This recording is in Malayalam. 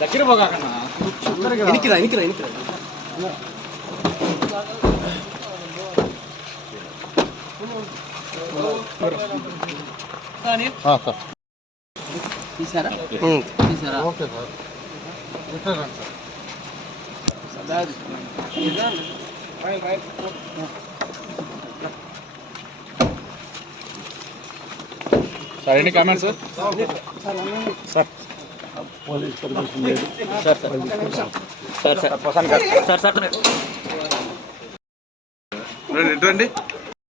దగ్గర పోగాకన్నా എനിക്കതാ എനിക്കതാ എനിക്കതാ తీసారా? తీసారా? Okay sir. Return sir. Sir any comments sir. Sir sir. Sir sir. Sir sir. రండి.